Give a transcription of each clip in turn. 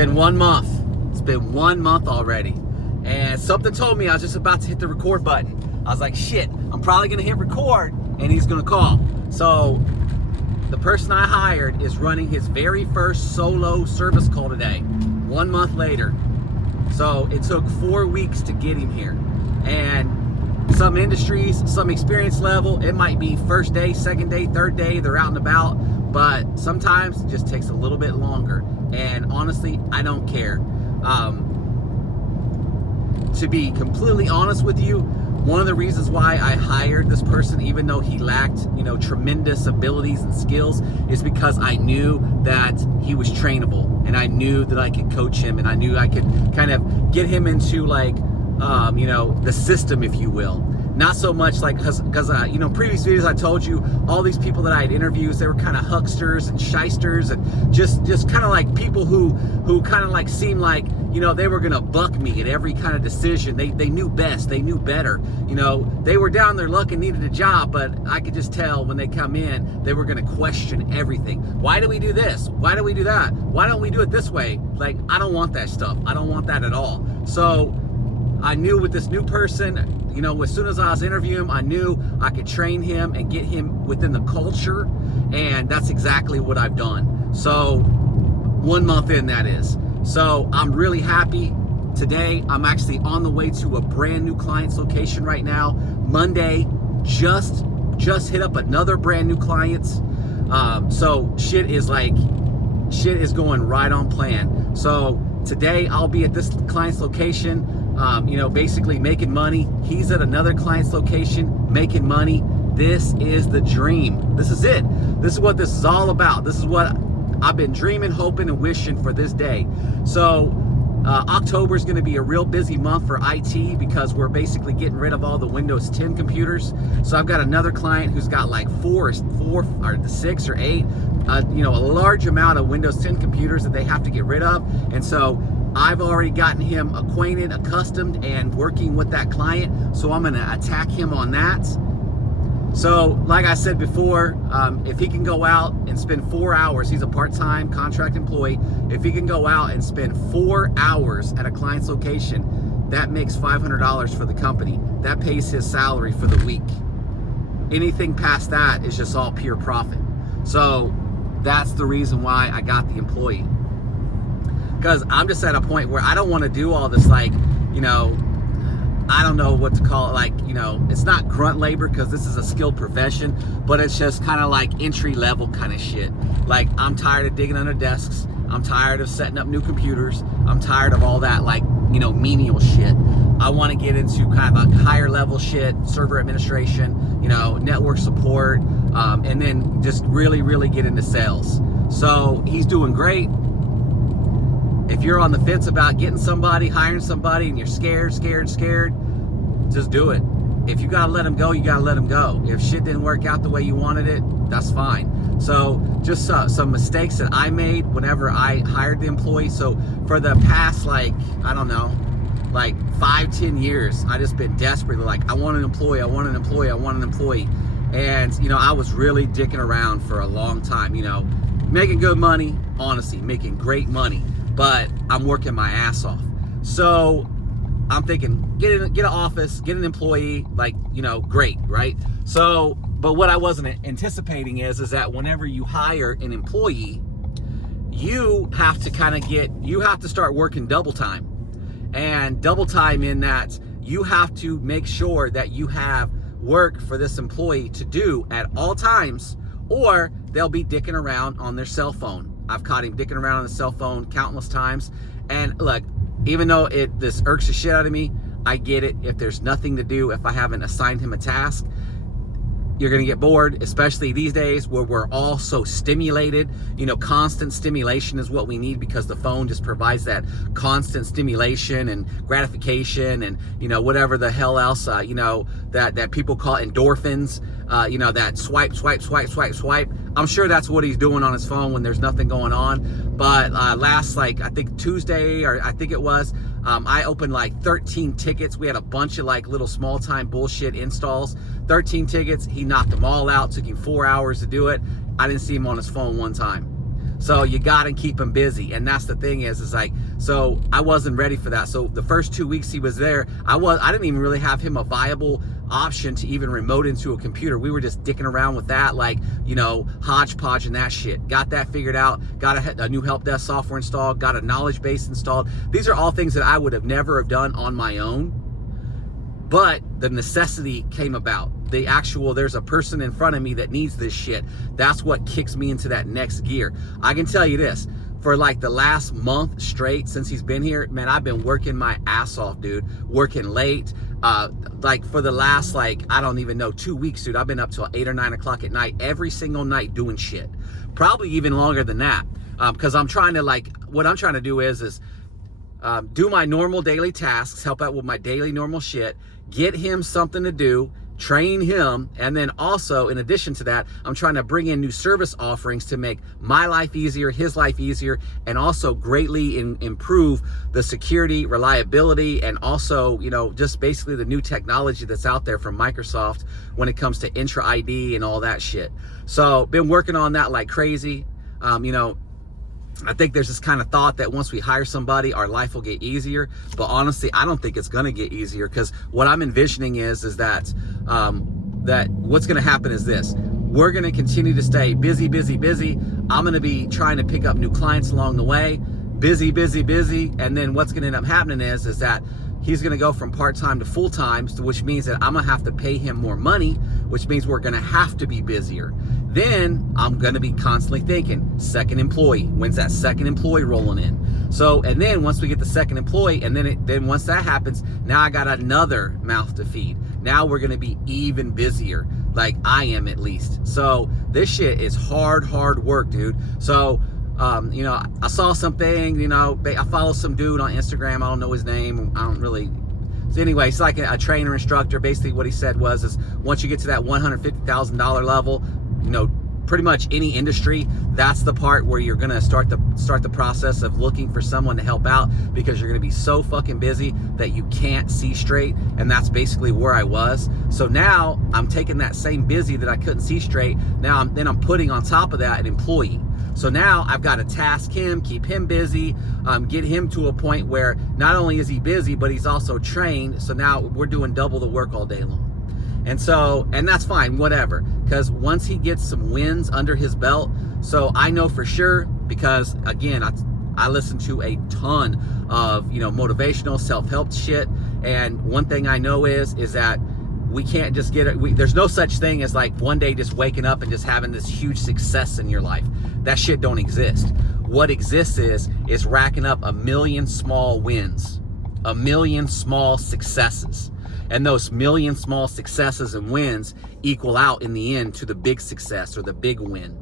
been 1 month. It's been 1 month already. And something told me I was just about to hit the record button. I was like, shit, I'm probably gonna hit record and he's gonna call. So the person I hired is running his very first solo service call today, 1 month later. So it took 4 weeks to get him here. And some industries, some experience level, it might be first day, second day, third day, they're out and about, but sometimes it just takes a little bit longer. And honestly, I don't care. To be completely honest with you, one of the reasons why I hired this person, even though he lacked, tremendous abilities and skills, is because I knew that he was trainable, and I knew that I could coach him, and I knew I could kind of get him into the system, if you will. Not so much like, because previous videos I told you, all these people that I had interviewed, they were kind of hucksters and shysters, and just kind of like people who kind of like seemed like, they were gonna buck me at every kind of decision. They knew best, they knew better. They were down their luck and needed a job, but I could just tell when they come in, they were gonna question everything. Why do we do this? Why do we do that? Why don't we do it this way? Like, I don't want that stuff. I don't want that at all. So I knew with this new person, as soon as I was interviewing him, I knew I could train him and get him within the culture, and that's exactly what I've done. So 1 month in, that is. So I'm really happy. Today, I'm actually on the way to a brand new client's location right now. Monday, just hit up another brand new client's. So shit is going right on plan. So today I'll be at this client's location, basically making money. He's at another client's location making money. This is the dream. This is it. This is what this is all about. This is what I've been dreaming, hoping, and wishing for this day. So October is going to be a real busy month for IT because we're basically getting rid of all the Windows 10 computers. So I've got another client who's got like four or 6 or 8, a large amount of Windows 10 computers that they have to get rid of. And so I've already gotten him acquainted, accustomed, and working with that client. So I'm going to attack him on that. So like I said before, if he can go out and spend 4 hours, he's a part-time contract employee. If he can go out and spend 4 hours at a client's location, that makes $500 for the company. That pays his salary for the week. Anything past that is just all pure profit. So that's the reason why I got the employee. Because I'm just at a point where I don't want to do all this, I don't know what to call it, it's not grunt labor because this is a skilled profession, but it's just kind of like entry level kind of shit. Like, I'm tired of digging under desks. I'm tired of setting up new computers. I'm tired of all that, menial shit. I want to get into kind of a higher level shit, server administration, network support, and then just really, really get into sales. So he's doing great. If you're on the fence about getting somebody, hiring somebody, and you're scared, just do it. If you gotta let them go, you gotta let them go. If shit didn't work out the way you wanted it, that's fine. So just some mistakes that I made whenever I hired the employee. So for the past, 5-10 years, I just been desperately I want an employee, I want an employee, I want an employee. And, I was really dicking around for a long time, making good money, honestly, making great money. But I'm working my ass off. So I'm thinking, get an office, get an employee, great, right? So, but what I wasn't anticipating is that whenever you hire an employee, you have to start working double time. And double time in that you have to make sure that you have work for this employee to do at all times, or they'll be dicking around on their cell phone. I've caught him dicking around on the cell phone countless times. And look, even though this irks the shit out of me, I get it. If there's nothing to do, if I haven't assigned him a task, you're gonna get bored, especially these days where we're all so stimulated. Constant stimulation is what we need because the phone just provides that constant stimulation and gratification and, whatever the hell else, that people call endorphins, that swipe. I'm sure that's what he's doing on his phone when there's nothing going on. But last, I think Tuesday, or I think it was, I opened 13 tickets. We had a bunch of little small time bullshit installs. 13 tickets. He knocked them all out. Took him 4 hours to do it. I didn't see him on his phone one time. So you gotta keep him busy. And that's the thing is like, so I wasn't ready for that. So the first 2 weeks he was there, I didn't even really have him a viable option to even remote into a computer. We were just dicking around with that, like, you know, hodgepodge and that shit. Got that figured out, got a new help desk software installed, got a knowledge base installed. These are all things that I would have never have done on my own, but the necessity came about. The actual, there's a person in front of me that needs this shit. That's what kicks me into that next gear. I can tell you this, for like the last month straight since he's been here, man, I've been working my ass off, dude. Working late. Like for the last, like, I don't even know, 2 weeks, dude. I've been up till 8 or 9 o'clock at night, every single night doing shit. Probably even longer than that. Because I'm trying to, like, what I'm trying to do is do my normal daily tasks, help out with my daily normal shit, get him something to do, train him, and then also, in addition to that, I'm trying to bring in new service offerings to make my life easier, his life easier, and also greatly improve the security, reliability, and also, you know, just basically the new technology that's out there from Microsoft when it comes to Intra ID and all that shit. So, been working on that like crazy. You know, I think there's this kind of thought that once we hire somebody, our life will get easier. But honestly, I don't think it's going to get easier, because what I'm envisioning is that that what's going to happen is this. We're going to continue to stay busy, busy, busy. I'm going to be trying to pick up new clients along the way. Busy, busy, busy. And then what's going to end up happening is that he's going to go from part-time to full-time, which means that I'm going to have to pay him more money, which means we're going to have to be busier. Then I'm going to be constantly thinking, second employee, when's that second employee rolling in? So, and then once we get the second employee, and then once that happens, now I got another mouth to feed. Now we're going to be even busier, like I am at least. So this shit is hard work, dude. So, you know, I saw something, you know, I follow some dude on Instagram. I don't know his name. I don't really. So anyway, it's like a trainer instructor. Basically what he said was once you get to that $150,000 level, you know, pretty much any industry, that's the part where you're gonna start the process of looking for someone to help out, because you're gonna be so fucking busy that you can't see straight. And that's basically where I was. So now I'm taking that same busy that I couldn't see straight. Now I'm putting on top of that an employee. So now I've got to task him, keep him busy, get him to a point where not only is he busy, but he's also trained. So now we're doing double the work all day long. And so, and that's fine, whatever. Because once he gets some wins under his belt, so I know for sure, because again, I listen to a ton of, you know, motivational self-help shit. And one thing I know is that we can't just get it. There's no such thing as like one day just waking up and just having this huge success in your life. That shit don't exist. What exists is racking up 1 million small wins, 1 million small successes. And those 1 million small successes and wins equal out in the end to the big success or the big win.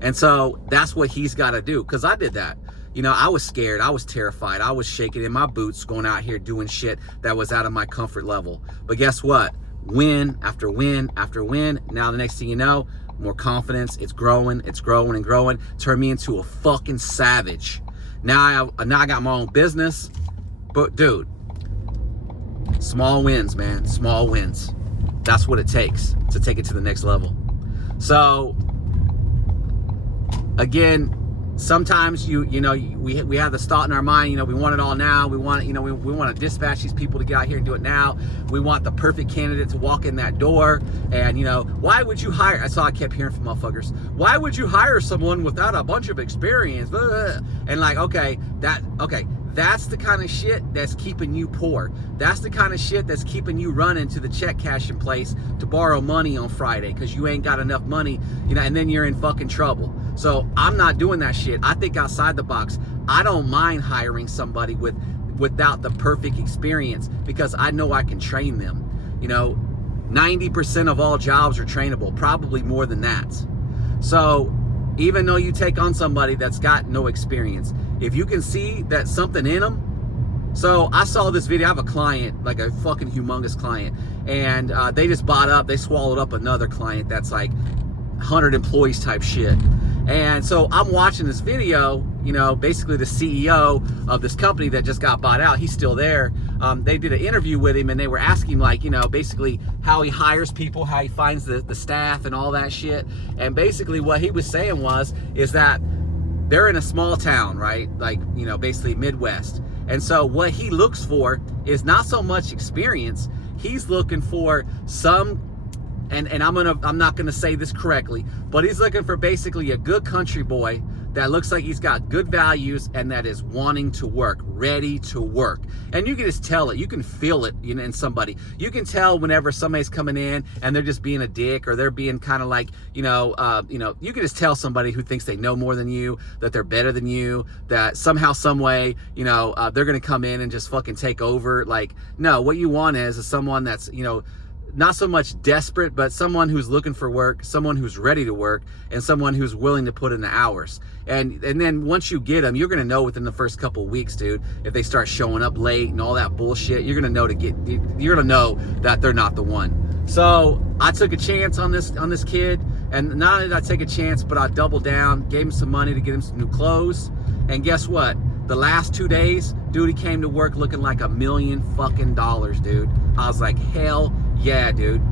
And so that's what he's got to do, because I did that. You know, I was scared. I was terrified. I was shaking in my boots going out here doing shit that was out of my comfort level. But guess what? Win after win after win. Now the next thing you know, more confidence. It's growing and growing. Turned me into a fucking savage. Now I got my own business. But dude, small wins, man. Small wins. That's what it takes to take it to the next level. So again, sometimes you know we have this thought in our mind, you know, we want it all now. We want, you know, we want to dispatch these people to get out here and do it now. We want the perfect candidate to walk in that door. And you know, why would you hire? I kept hearing from motherfuckers, why would you hire someone without a bunch of experience? And like, okay, that's the kind of shit that's keeping you poor. That's the kind of shit that's keeping you running to the check cashing place to borrow money on Friday because you ain't got enough money, you know, and then you're in fucking trouble. So I'm not doing that shit. I think outside the box. I don't mind hiring somebody without the perfect experience, because I know I can train them. You know, 90% of all jobs are trainable, probably more than that. So even though you take on somebody that's got no experience, if you can see that something in them. So I saw this video. I have a client, like a fucking humongous client, and they just they swallowed up another client that's like 100 employees type shit. And so I'm watching this video, you know, basically the CEO of this company that just got bought out, he's still there. They did an interview with him, and they were asking, like, you know, basically how he hires people, how he finds the staff and all that shit. And basically what he was saying is that they're in a small town, right? Like, you know, basically Midwest. And so what he looks for is not so much experience. He's looking for some, and I'm not gonna say this correctly, but he's looking for basically a good country boy that looks like he's got good values and that is wanting to work, ready to work. And you can just tell it, you can feel it, you know, in somebody. You can tell whenever somebody's coming in and they're just being a dick, or they're being kind of like, you know, you can just tell somebody who thinks they know more than you, that they're better than you, that somehow, some way, you know, they're gonna come in and just fucking take over. Like, no, what you want is someone that's, you know, not so much desperate, but someone who's looking for work, someone who's ready to work, and someone who's willing to put in the hours. And then once you get them, you're gonna know within the first couple of weeks, dude, if they start showing up late and all that bullshit, you're gonna know that they're not the one. So I took a chance on this kid, and not only did I take a chance, but I doubled down, gave him some money to get him some new clothes, and guess what? The last 2 days, dude, he came to work looking like $1 million fucking dollars, dude. I was like, hell yeah, dude.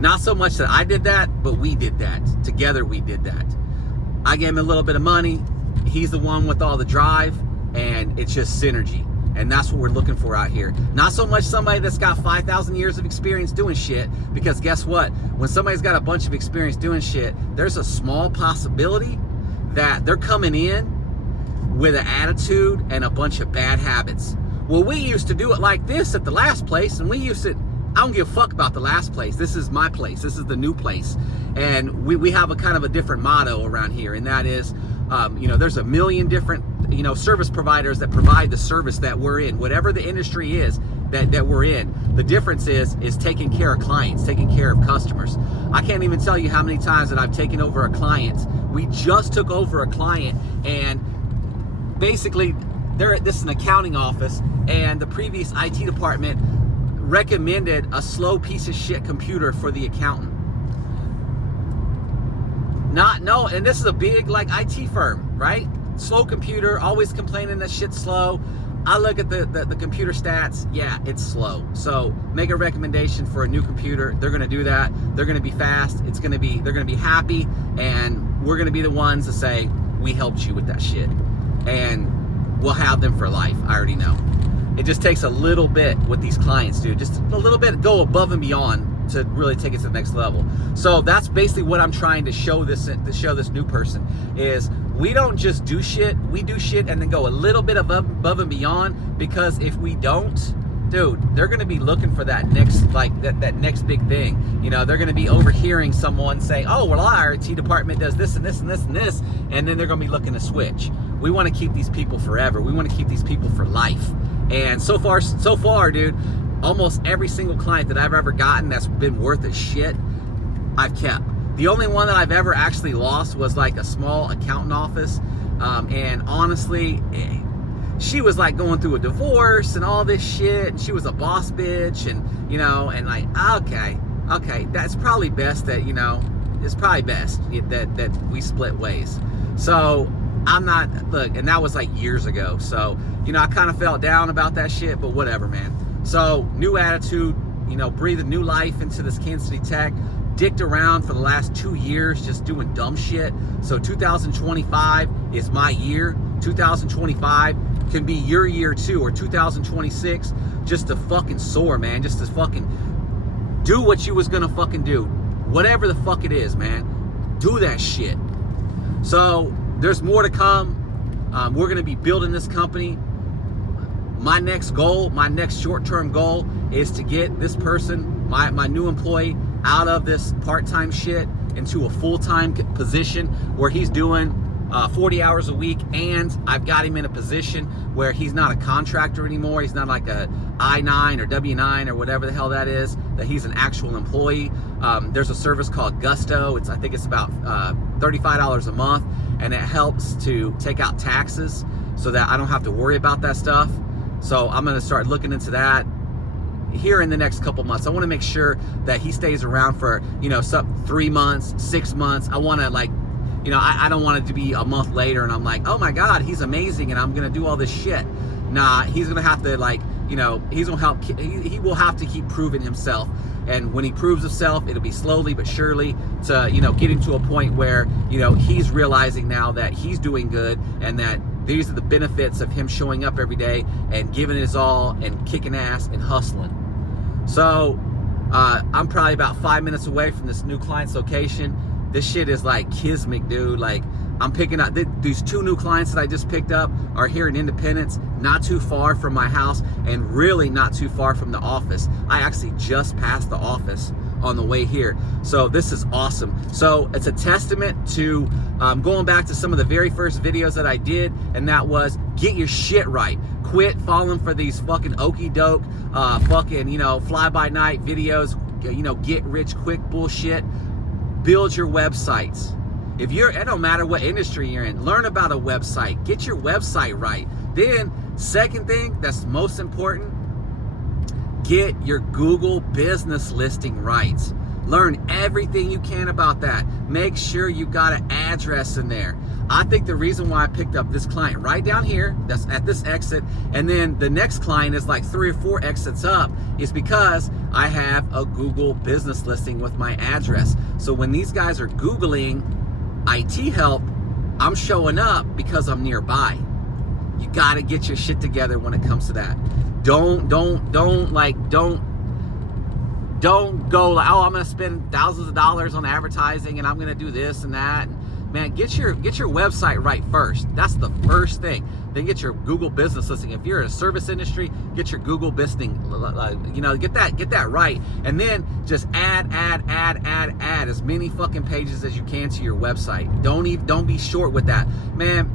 Not so much that I did that, but we did that. Together we did that. I gave him a little bit of money. He's the one with all the drive, and it's just synergy. And that's what we're looking for out here. Not so much somebody that's got 5,000 years of experience doing shit, because guess what? When somebody's got a bunch of experience doing shit, there's a small possibility that they're coming in with an attitude and a bunch of bad habits. Well, we used to do it like this at the last place, and we used to, I don't give a fuck about the last place. This is my place. This is the new place. And we have a kind of a different motto around here, and that is, you know, there's a million different, you know, service providers that provide the service that we're in, whatever the industry is that we're in. The difference is taking care of clients, taking care of customers. I can't even tell you how many times that I've taken over a client. We just took over a client, and basically, this is an accounting office, and the previous IT department recommended a slow piece of shit computer for the accountant. And this is a big like IT firm, right? Slow computer, always complaining that shit's slow. I look at the computer stats, yeah, it's slow. So make a recommendation for a new computer. They're gonna do that. They're gonna be fast. They're gonna be happy, and we're gonna be the ones to say, we helped you with that shit. And we'll have them for life. I already know. It just takes a little bit with these clients, dude. Just a little bit, go above and beyond to really take it to the next level. So that's basically what I'm trying to show this new person is, we don't just do shit, we do shit and then go a little bit above and beyond, because if we don't, dude, they're gonna be looking for that next, like that next big thing. You know, they're gonna be overhearing someone say, oh, well, our IT department does this and this and this and this, and then they're gonna be looking to switch. We wanna keep these people forever. We wanna keep these people for life. And so far, dude, almost every single client that I've ever gotten that's been worth a shit, I've kept. The only one that I've ever actually lost was like a small accountant office. And honestly, she was like going through a divorce and all this shit, and she was a boss bitch, and, you know, and like, okay, that's probably best that, you know, it's probably best that we split ways. So I'm not, look, and that was like years ago. So, you know, I kind of felt down about that shit, but whatever, man. So new attitude, you know, breathing new life into this Kansas City Tech. Dicked around for the last 2 years just doing dumb shit. So 2025 is my year. 2025 can be your year too, or 2026, just to fucking soar, man. Just to fucking do what you was gonna fucking do. Whatever the fuck it is, man. Do that shit. So there's more to come. We're gonna be building this company. My next goal, my next short-term goal, is to get this person, my new employee, out of this part-time shit into a full-time position where he's doing 40 hours a week, and I've got him in a position where he's not a contractor anymore. He's not like a I-9 or W-9 or whatever the hell that is, that he's an actual employee. There's a service called Gusto. I think it's about $35 a month, and it helps to take out taxes so that I don't have to worry about that stuff. So I'm gonna start looking into that here in the next couple months. I want to make sure that he stays around for, you know, 3 months, 6 months. I want to, like, you know, I don't want it to be a month later and I'm like, oh my God, he's amazing and I'm going to do all this shit. Nah, he's going to have to, like, you know, he will have to keep proving himself. And when he proves himself, it'll be slowly but surely to, you know, getting to a point where, you know, he's realizing now that he's doing good and that these are the benefits of him showing up every day and giving his all and kicking ass and hustling. So I'm probably about 5 minutes away from this new client's location. This shit is like kismet, dude. Like, I'm picking up these 2 new clients that I just picked up are here in Independence, not too far from my house and really not too far from the office. I actually just passed the office on the way here. So this is awesome. So it's a testament to going back to some of the very first videos that I did, and that was get your shit right. Quit falling for these fucking okey doke, fucking, you know, fly by night videos, you know, get rich quick bullshit. Build your websites. If you're, it don't matter what industry you're in, learn about a website, get your website right. Then, second thing that's most important, get your Google business listing right. Learn everything you can about that. Make sure you got an address in there. I think the reason why I picked up this client right down here, that's at this exit, and then the next client is like 3 or 4 exits up, is because I have a Google business listing with my address. So when these guys are Googling IT help, I'm showing up because I'm nearby. You gotta get your shit together when it comes to that. Don't go like, oh, I'm gonna spend thousands of dollars on advertising and I'm gonna do this and that. Man, get your website right first. That's the first thing. Then get your Google business listing. If you're in a service industry, get your Google listing, you know, get that right. And then just add as many fucking pages as you can to your website. Don't be short with that, man.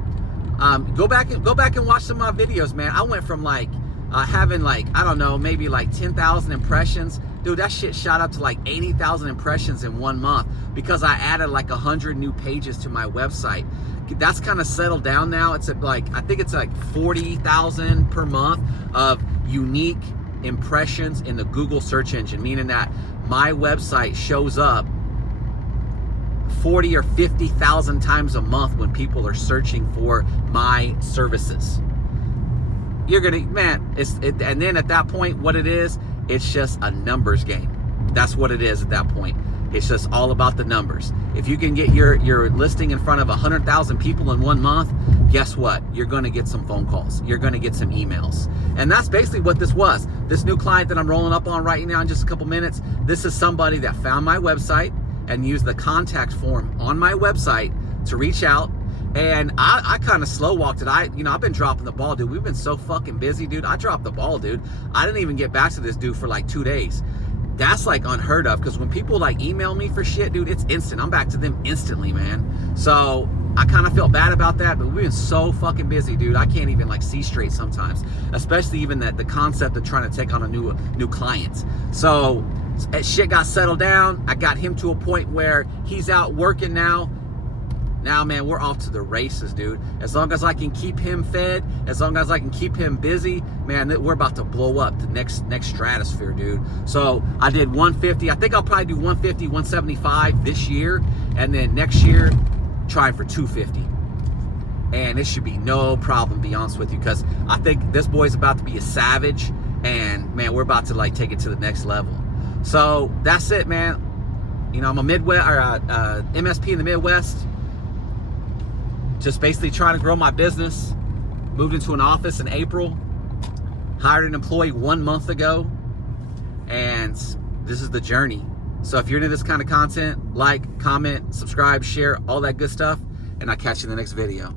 Go back and watch some of my videos, man. I went from like having like, I don't know, maybe like 10,000 impressions. Dude, that shit shot up to like 80,000 impressions in 1 month because I added like 100 new pages to my website. That's kind of settled down now. It's at like, I think it's like 40,000 per month of unique impressions in the Google search engine, meaning that my website shows up 40 or 50,000 times a month when people are searching for my services. You're gonna, man, and then at that point, what it is, it's just a numbers game. That's what it is at that point. It's just all about the numbers. If you can get your listing in front of 100,000 people in 1 month, guess what? You're gonna get some phone calls. You're gonna get some emails. And that's basically what this was. This new client that I'm rolling up on right now in just a couple minutes, this is somebody that found my website and used the contact form on my website to reach out. And I kind of slow walked it. I've been dropping the ball, dude. We've been so fucking busy, dude. I dropped the ball, dude. I didn't even get back to this dude for like 2 days. That's like unheard of, because when people like email me for shit, dude, it's instant. I'm back to them instantly, man. So I kind of felt bad about that, but we've been so fucking busy, dude. I can't even like see straight sometimes, especially even the concept of trying to take on a new client. So shit got settled down. I got him to a point where he's out working now. Now, man, we're off to the races, dude. As long as I can keep him fed, as long as I can keep him busy, man, we're about to blow up the next stratosphere, dude. So I did 150. I think I'll probably do 150, 175 this year, and then next year, try for 250. And it should be no problem, to be honest with you, because I think this boy's about to be a savage, and man, we're about to like take it to the next level. So that's it, man. You know, I'm a MSP in the Midwest. Just basically trying to grow my business. Moved into an office in April. Hired an employee 1 month ago. And this is the journey. So if you're into this kind of content, like, comment, subscribe, share, all that good stuff. And I'll catch you in the next video.